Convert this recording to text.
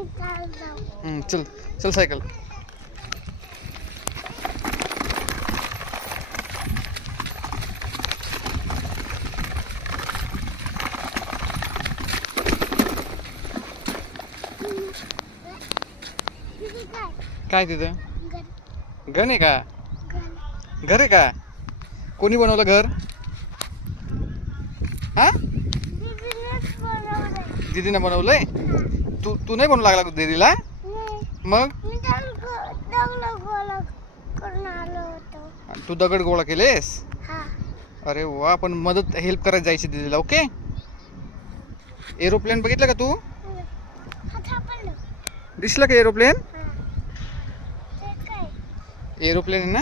चल चल सायकल. काय तिथं गण आहे का? घर आहे का? कोणी बनवलं घर? हा दीदीनं बनवलंय. तू तू नाही बनवू लागला दीदीला? मग तू दगड गोळा केलेस? अरे वा. पण मदत हेल्प करायला जायची दीदीला. ओके. एरोप्लेन बघितलं का तू? दिसलं का एरोप्लेन? एरोप्लेन आहे ना.